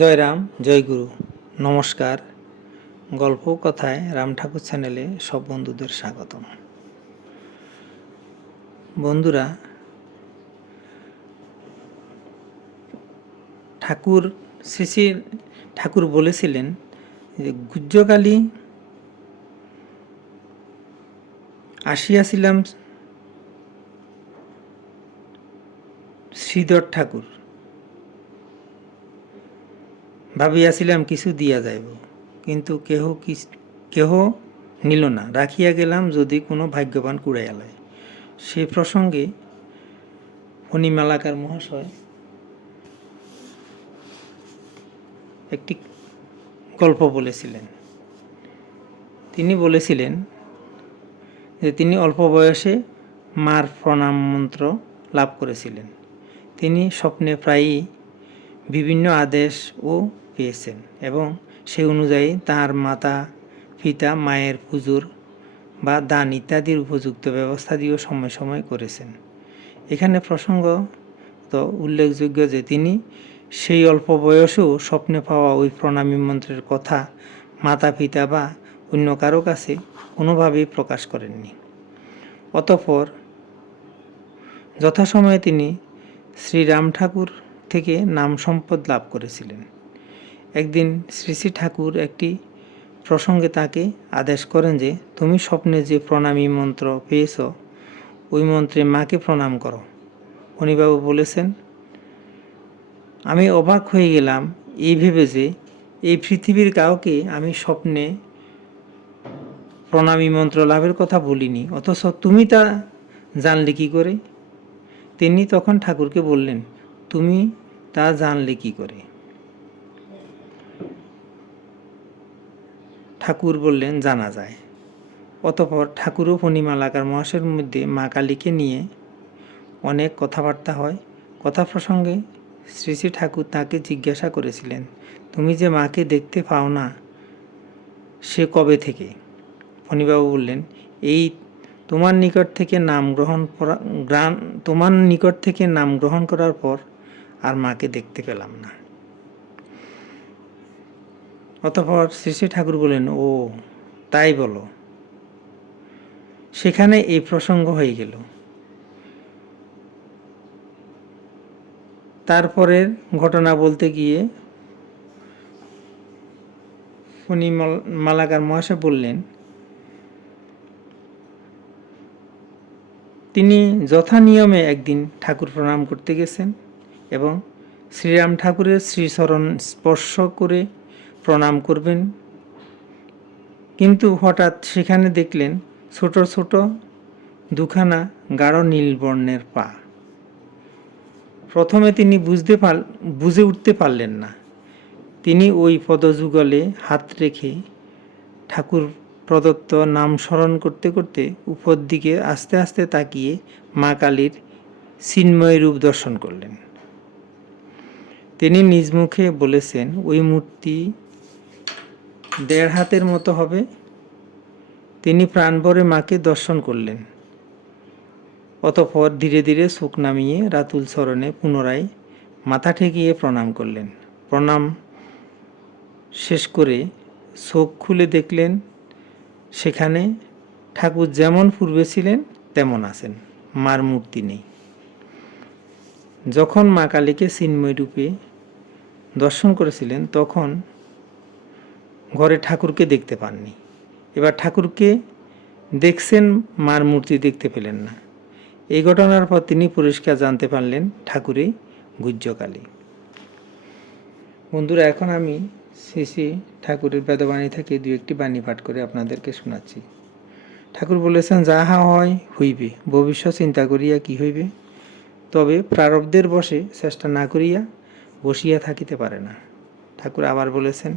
জয় রাম, জয় গুরু, নমস্কার। গল্প কথায় রাম ঠাকুর চ্যানেলে সব বন্ধুদের স্বাগতম। বন্ধুরা, শ্রী শ্রী ঠাকুর বলেছিলেন যে গুহ্যকালী আসিয়াছিলাম শ্রীধর ঠাকুর, ভাবিয়াছিলাম কিছু দিয়া যাইব, কিন্তু কেহ নিল না। রাখিয়া গেলাম যদি কোনো ভাগ্যবান কুড়াইয়া লয়। সে প্রসঙ্গে ফণিমালাকার মহাশয় একটি গল্প বলেছিলেন। তিনি বলেছিলেন যে তিনি অল্প বয়সে মার প্রণাম মন্ত্র লাভ করেছিলেন। তিনি স্বপ্নে প্রায়ই বিভিন্ন আদেশও পেয়েছেন এবং সেই অনুযায়ী তাঁর মাতা পিতা মায়ের পুজোর বা দান ইত্যাদির উপযুক্ত ব্যবস্থা দিয়েও সময় সময় করেছেন। এখানে প্রসঙ্গত উল্লেখযোগ্য যে তিনি সেই অল্প বয়সেও স্বপ্নে পাওয়া ওই প্রণামী মন্ত্রের কথা মাতা পিতা বা অন্য কারো কাছে কোনোভাবেই প্রকাশ করেননি। অতঃপর যথাসময়ে তিনি শ্রীরাম ঠাকুর থেকে নাম সম্পদ লাভ করেছিলেন। একদিন শ্রী শ্রী ঠাকুর একটি প্রসঙ্গে তাকে আদেশ করেন যে তুমি স্বপ্নে যে প্রণামী মন্ত্র পেয়েছ ওই মন্ত্রে মাকে প্রণাম করো। ফণিবাবু বলেছেন, আমি অবাক হয়ে গেলাম এই ভেবে যে এই পৃথিবীর কাউকে আমি স্বপ্নে প্রণামী মন্ত্র লাভের কথা বলিনি, অথচ তুমি তা জানলে কি করে? তিনি তখন ঠাকুরকে বললেন, তুমি তা জানলে কি করে? ঠাকুর বললেন, জানা যায়। অতঃপর ঠাকুর ও ফণিমালাকার মহাশয়ের মধ্যে মা কালীকে নিয়ে অনেক কথাবার্তা হয়। কথা প্রসঙ্গে শ্রী শ্রী ঠাকুর তাকে জিজ্ঞাসা করেছিলেন, তুমি যে মাকে দেখতে পাও না সে কবে থেকে? ফণিবাবু বললেন, এই তোমার নিকট থেকে নাম গ্রহণ করার পর আর মাকে দেখতে পেলাম না। অতঃপর শ্রী শ্রী ঠাকুর বললেন, ও তাই বলো। সেখানে এই প্রসঙ্গ হয়ে গেল। তারপরের ঘটনা বলতে গিয়ে ফণিমালাকার মহাশয় বললেন, তিনি যথা নিয়মে একদিন ঠাকুর প্রণাম করতে গেছেন এবং শ্রীরাম ঠাকুরের শ্রীচরণ স্পর্শ করে প্রণাম করবেন, কিন্তু হঠাৎ সেখানে দেখলেন ছোট ছোট দুখানা গাঢ় নীল বর্ণের পা। প্রথমে তিনি বুঝে উঠতে পারলেন না। তিনি ওই পদযুগলে হাত রেখে ঠাকুর প্রদত্ত নাম স্মরণ করতে করতে উপর দিকে আস্তে আস্তে তাকিয়ে মা কালীর চিন্ময় রূপ দর্শন করলেন। তিনি নিজ মুখে বলেছেন, ওই মূর্তি 1.5 হাতের মতো হবে। তিনি প্রাণভরে মাকে দর্শন করলেন। অতঃপর ধীরে ধীরে চোখ নামিয়ে রাতুল চরণে পুনরায় মাথা ঠেকিয়ে প্রণাম করলেন। প্রণাম শেষ করে চোখ খুলে দেখলেন সেখানে ঠাকুর যেমন পূর্বে ছিলেন তেমন আছেন, মার মূর্তি নেই। যখন মা কালীকে চিন্ময় রূপে দর্শন করেছিলেন তখন ঘরে ঠাকুরকে দেখতে পাননি। এবার ঠাকুরকে দেখছেন, মার মূর্তি দেখতে পেলেন না। এই ঘটনার পর তিনি পরিষ্কার জানতে পারলেন ঠাকুরই গুহ্যকালী। বন্ধুরা, এখন আমি শ্রী শ্রী ঠাকুরের বেদবাণী থেকে 2-1টি বাণী পাঠ করে আপনাদেরকে শোনাচ্ছি। ঠাকুর বলেছেন, যাহা হয় হইবে, ভবিষ্যৎ চিন্তা করিয়া কি হইবে? তবে প্রারব্ধের বশে চেষ্টা না করিয়া বসিয়া থাকিতে পারে না। ঠাকুর আবার বলেছেন,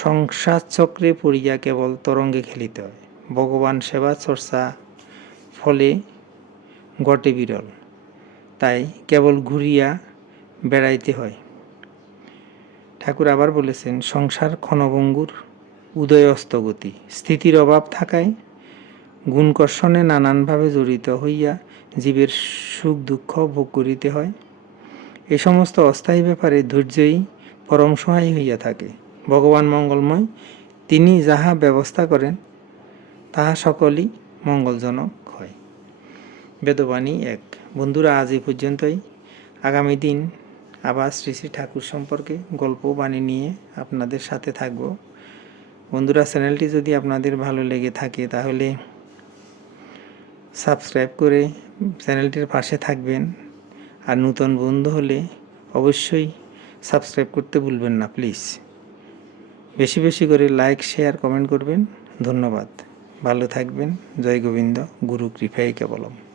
সংসার চক্রে পড়িয়া কেবল তরঙ্গে খেলিতে হয়, ভগবান সেবা চর্চা ফলে ঘটে বিরল, তাই কেবল ঘুরিয়া বেড়াইতে হয়। ঠাকুর আবার বলেছেন, সংসার ক্ষণভঙ্গুর, উদয় অস্তগতি, স্থিতির অভাব থাকায় গুণকর্ষণে নানানভাবে জড়িত হইয়া জীবের সুখ দুঃখ ভোগ করিতে হয়। এ সমস্ত অস্থায়ী ব্যাপারে ধৈর্যই পরম সহায় হইয়া থাকে। ভগবান মঙ্গলময়, তিনি যাহা ব্যবস্থা করেন তাহা সকলই মঙ্গলজনক হয়। বেদবাণী 1। বন্ধুরা, আজ এই পর্যন্তই। আগামী দিন আবার শ্রী শ্রী ঠাকুর সম্পর্কে গল্প বাণী নিয়ে আপনাদের সাথে থাকব। বন্ধুরা, চ্যানেলটি যদি আপনাদের ভালো লেগে থাকে তাহলে সাবস্ক্রাইব করে চ্যানেলটির পাশে থাকবেন। আর নতুন বন্ধু হলে অবশ্যই সাবস্ক্রাইব করতে ভুলবেন না প্লিজ। বেশি বেশি করে লাইক, শেয়ার, কমেন্ট করবেন। ধন্যবাদ। ভালো থাকবেন। জয় গোবিন্দ। গুরু কৃপাই কেবলম।